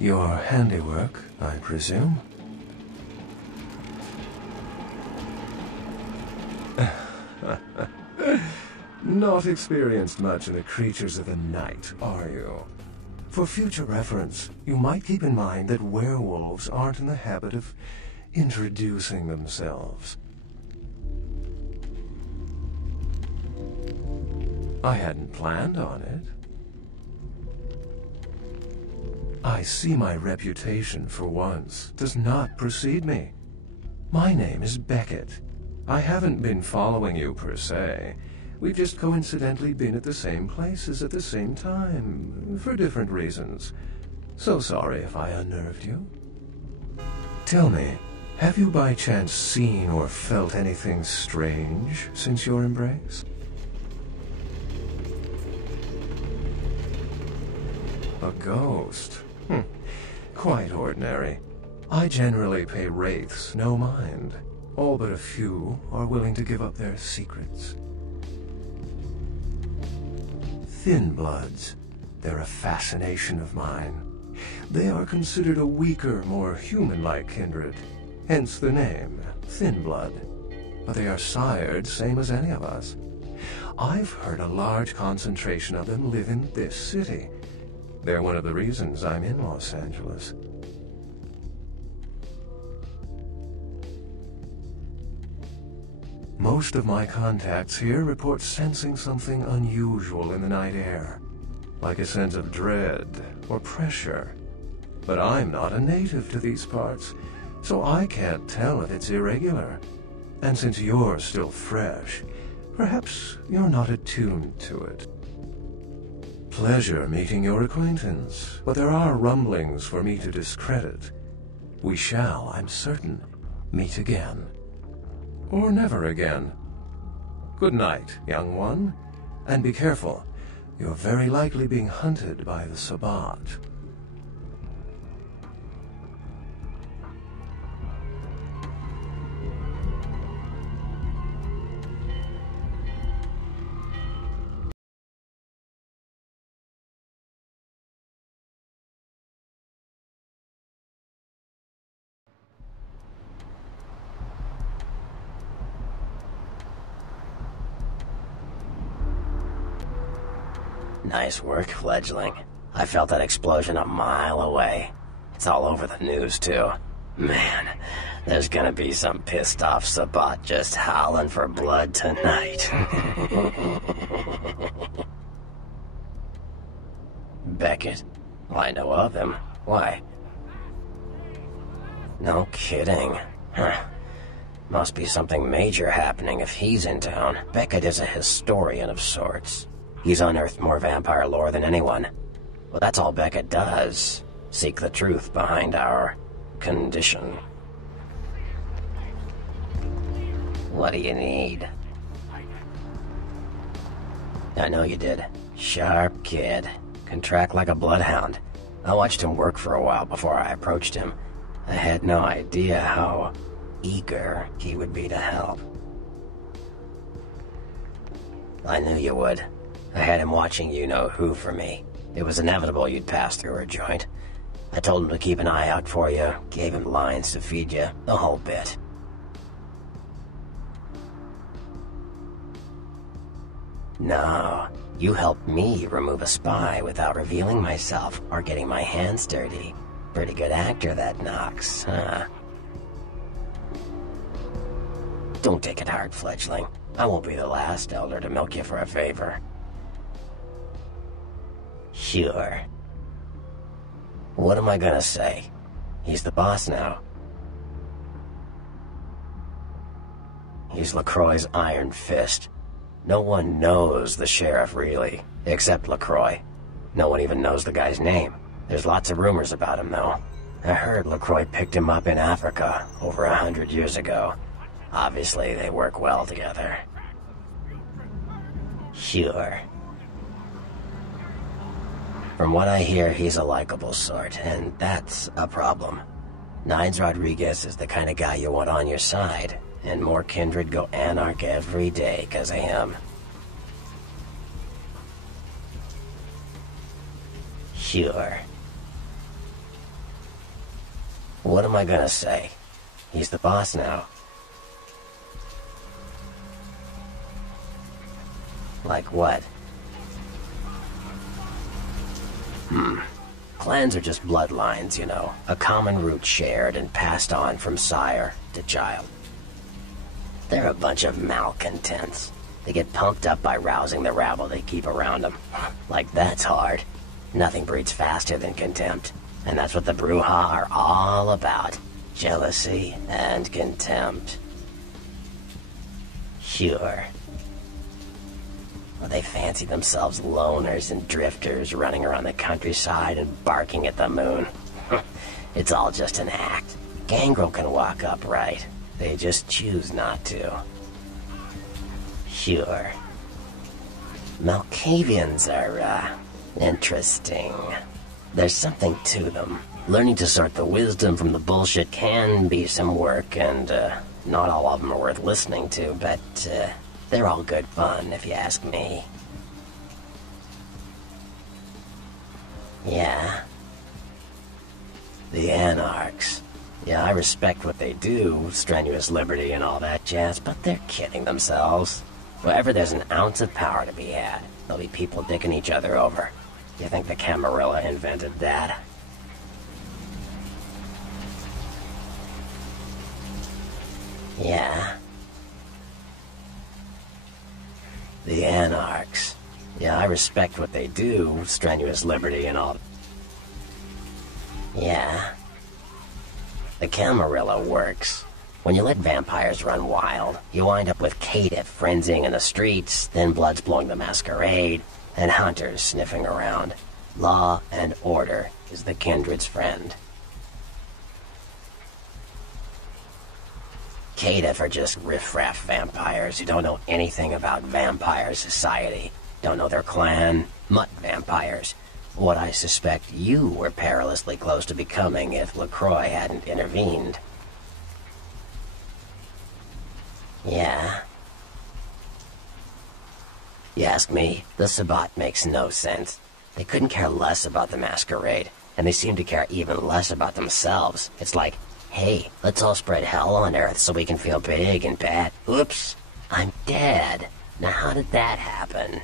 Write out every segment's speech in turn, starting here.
Your handiwork, I presume? Not experienced much in the creatures of the night, are you? For future reference, you might keep in mind that werewolves aren't in the habit of introducing themselves. I hadn't planned on it. I see my reputation, for once, does not precede me. My name is Beckett. I haven't been following you, per se. We've just coincidentally been at the same places at the same time, for different reasons. So sorry if I unnerved you. Tell me, have you by chance seen or felt anything strange since your embrace? A ghost? Quite ordinary. I generally pay wraiths no mind. All but a few are willing to give up their secrets. Thin bloods. They're a fascination of mine. They are considered a weaker, more human-like kindred. Hence the name, Thin Blood. But they are sired same as any of us. I've heard a large concentration of them live in this city. They're one of the reasons I'm in Los Angeles. Most of my contacts here report sensing something unusual in the night air, like a sense of dread or pressure. But I'm not a native to these parts, so I can't tell if it's irregular. And since you're still fresh, perhaps you're not attuned to it. Pleasure meeting your acquaintance, but there are rumblings for me to discredit. We shall, I'm certain, meet again. Or never again. Good night, young one, and be careful. You're very likely being hunted by the Sabbat. Nice work, fledgling. I felt that explosion a mile away. It's all over the news, too. Man, there's gonna be some pissed-off Sabbat just howling for blood tonight. Beckett? Well, I know of him. Why? No kidding. Huh. Must be something major happening if he's in town. Beckett is a historian of sorts. He's unearthed more vampire lore than anyone. Well, that's all Beckett does. Seek the truth behind our condition. What do you need? I know you did. Sharp kid. Can track like a bloodhound. I watched him work for a while before I approached him. I had no idea how eager he would be to help. I knew you would. I had him watching you-know-who for me. It was inevitable you'd pass through our joint. I told him to keep an eye out for you, gave him lines to feed you, the whole bit. No, you helped me remove a spy without revealing myself or getting my hands dirty. Pretty good actor, that Knox, huh? Don't take it hard, fledgling. I won't be the last elder to milk you for a favor. Sure. What am I gonna say? He's the boss now. He's Lacroix's iron fist. No one knows the sheriff, really, except Lacroix. No one even knows the guy's name. There's lots of rumors about him, though. I heard Lacroix picked him up in Africa over 100 years ago. Obviously, they work well together. Sure. From what I hear, he's a likable sort, and that's a problem. Nines Rodriguez is the kind of guy you want on your side, and more kindred go anarch every day because of him. Sure. What am I gonna say? He's the boss now. Like what? Clans are just bloodlines, you know. A common root shared and passed on from sire to child. They're a bunch of malcontents. They get pumped up by rousing the rabble they keep around them. Like, that's hard. Nothing breeds faster than contempt. And that's what the Bruja are all about. Jealousy and contempt. Sure. Well, they fancy themselves loners and drifters running around the countryside and barking at the moon. It's all just an act. Gangrel can walk upright. They just choose not to. Sure. Malkavians are, interesting. There's something to them. Learning to sort the wisdom from the bullshit can be some work, and, not all of them are worth listening to, but, they're all good fun, if you ask me. Yeah. The Anarchs. Yeah, I respect what they do, strenuous liberty and all that jazz, but they're kidding themselves. Wherever there's an ounce of power to be had, there'll be people dicking each other over. You think the Camarilla invented that? Yeah. The Anarchs. Yeah, I respect what they do, strenuous liberty and all. Yeah. The Camarilla works. When you let vampires run wild, you wind up with caitiff frenzying in the streets, then bloods blowing the Masquerade, and hunters sniffing around. Law and order is the kindred's friend. Caitiff are just riffraff vampires who don't know anything about vampire society. Don't know their clan. Mutt vampires. What I suspect you were perilously close to becoming if Lacroix hadn't intervened. Yeah. You ask me, the Sabbat makes no sense. They couldn't care less about the Masquerade, and they seem to care even less about themselves. It's like, hey, let's all spread hell on Earth so we can feel big and bad. Oops, I'm dead. Now how did that happen?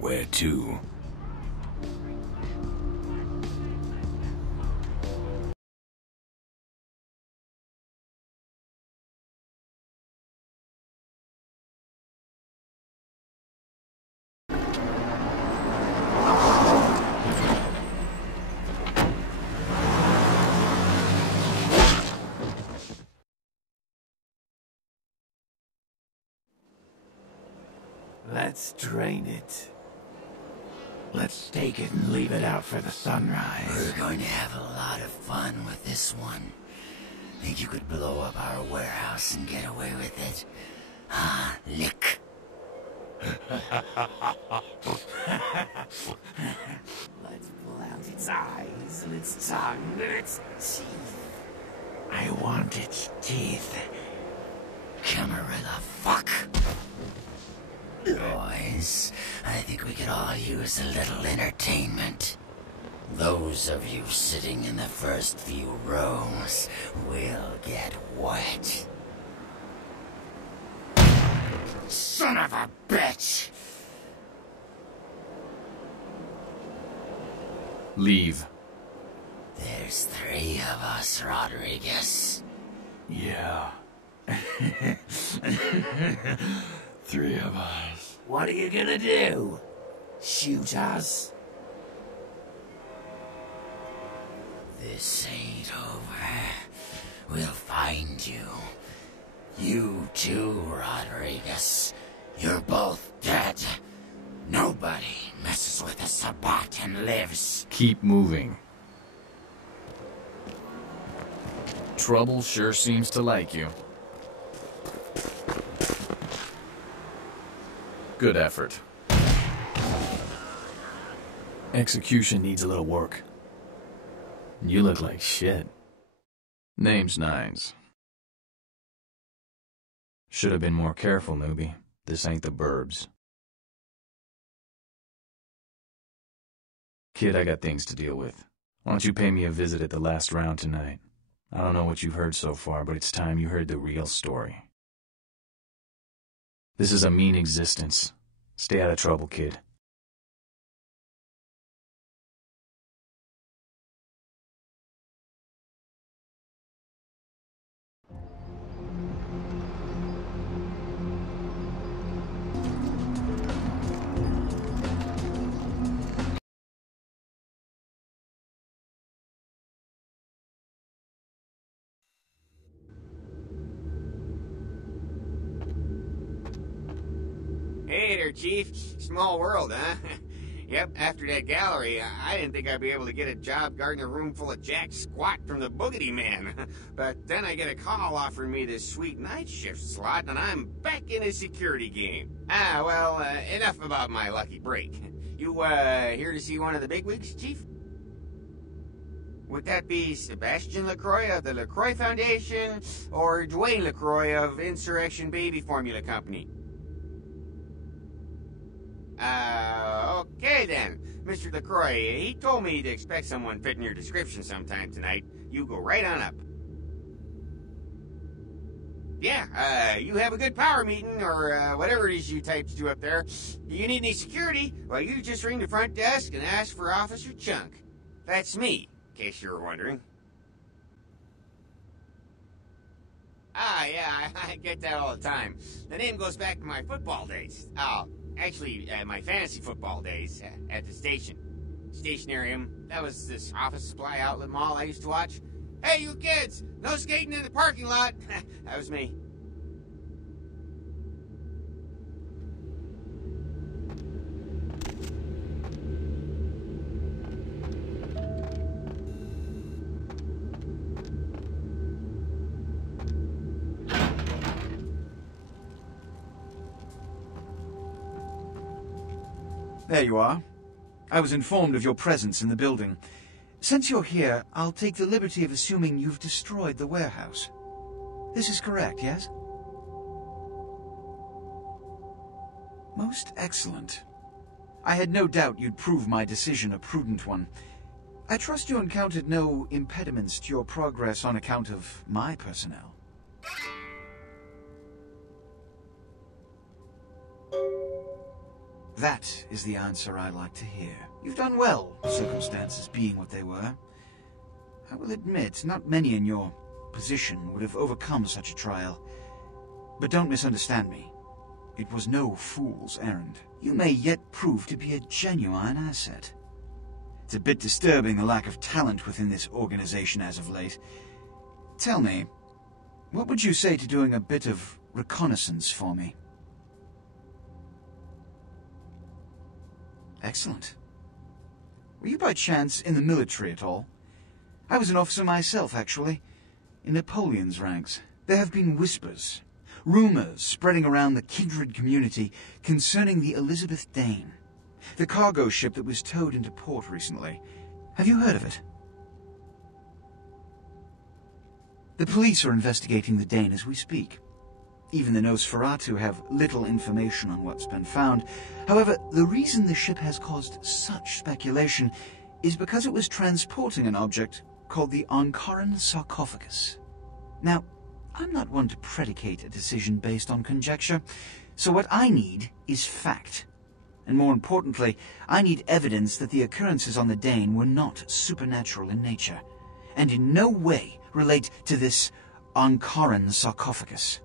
Where to? Let's drain it. Let's take it and leave it out for the sunrise. We're going to have a lot of fun with this one. Think you could blow up our warehouse and get away with it? Ah, lick. Let's pull out its eyes and its tongue and its teeth. I want its teeth. Camarilla, fuck. Boys, I think we could all use a little entertainment. Those of you sitting in the first few rows will get wet. Son of a bitch! Leave. There's 3 of us, Rodriguez. Yeah. 3 of us. What are you gonna do? Shoot us? This ain't over. We'll find you You too, Rodriguez. You're both dead. Nobody messes with a Sabbat and lives. Keep moving. Trouble sure seems to like you. Good effort. Execution needs a little work. You look like shit. Name's Nines. Should have been more careful, newbie. This ain't the burbs. Kid, I got things to deal with. Why don't you pay me a visit at the last round tonight? I don't know what you've heard so far, but it's time you heard the real story. This is a mean existence. Stay out of trouble, kid. Hey there, Chief. Small world, huh? Yep, after that gallery, I didn't think I'd be able to get a job guarding a room full of jack squat from the Boogity Man. But then I get a call offering me this sweet night shift slot, and I'm back in the security game. Well, enough about my lucky break. You, here to see one of the bigwigs, Chief? Would that be Sebastian Lacroix of the Lacroix Foundation, or Dwayne Lacroix of Insurrection Baby Formula Company? Okay then. Mr. Lacroix, he told me to expect someone fitting your description sometime tonight. You go right on up. Yeah, you have a good power meeting, or whatever it is you types do up there. You need any security? Well, you just ring the front desk and ask for Officer Chunk. That's me, in case you were wondering. Yeah, I get that all the time. The name goes back to my football days. Actually, my fantasy football days at the station. Stationarium. That was this office supply outlet mall I used to watch. Hey, you kids! No skating in the parking lot! That was me. There you are. I was informed of your presence in the building. Since you're here, I'll take the liberty of assuming you've destroyed the warehouse. This is correct, yes? Most excellent. I had no doubt you'd prove my decision a prudent one. I trust you encountered no impediments to your progress on account of my personnel. That is the answer I like to hear. You've done well, circumstances being what they were. I will admit, not many in your position would have overcome such a trial. But don't misunderstand me. It was no fool's errand. You may yet prove to be a genuine asset. It's a bit disturbing the lack of talent within this organization as of late. Tell me, what would you say to doing a bit of reconnaissance for me? Excellent. Were you by chance in the military at all? I was an officer myself, actually, in Napoleon's ranks. There have been whispers, rumors spreading around the kindred community concerning the Elizabeth Dane, the cargo ship that was towed into port recently. Have you heard of it? The police are investigating the Dane as we speak. Even the Nosferatu have little information on what's been found. However, the reason the ship has caused such speculation is because it was transporting an object called the Ankaran sarcophagus. Now, I'm not one to predicate a decision based on conjecture, so what I need is fact. And more importantly, I need evidence that the occurrences on the Dane were not supernatural in nature, and in no way relate to this Ankaran sarcophagus.